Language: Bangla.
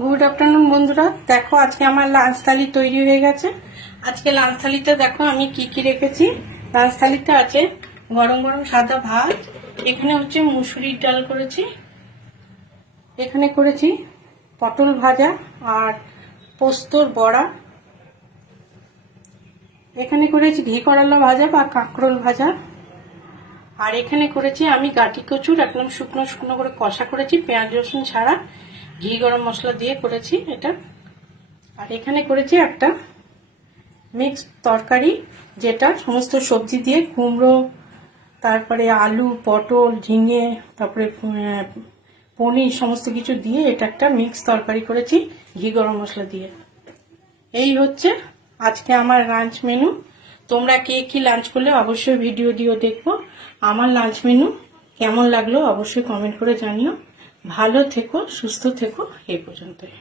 গুড আফটারনুন বন্ধুরা, দেখো আজকে আমার লাঞ্চ থালি তৈরি হয়ে গেছে। আজকে লাঞ্চ থালিতে দেখো আমি কি কি রেখেছি। লাঞ্চ থালিতে আছে গরম গরম সাদা ভাত, এখানে হচ্ছে মুসুরির ডাল করেছি, এখানে করেছি পটল ভাজা আর পোস্তর বড়া, এখানে করেছি ঘি করলা ভাজা বা কাঁকরোল ভাজা, আর এখানে করেছি আমি গাটি কচুর একদম শুকনো শুকনো করে কষা করেছি, পেঁয়াজ রসুন ছাড়া, ঘি গরম মশলা দিয়ে করেছি এটা। আর এখানে করেছি একটা মিক্সড তরকারি, যেটা সমস্ত সবজি দিয়ে কুমড়ো, তারপরে আলু, পটল, ঝিঙে, তারপরে পনির সমস্ত কিছু দিয়ে এটা একটা মিক্স তরকারি করেছি ঘি গরম মশলা দিয়ে। এই হচ্ছে আজকে আমার লাঞ্চ মেনু। তোমরা কে কি লাঞ্চ করলে অবশ্যই ভিডিও দিও দেখবো। আমার লাঞ্চ মেনু কেমন লাগলো অবশ্যই কমেন্ট করে জানিও। ভালো থেকো, সুস্থ থেকো, এই পর্যন্তই।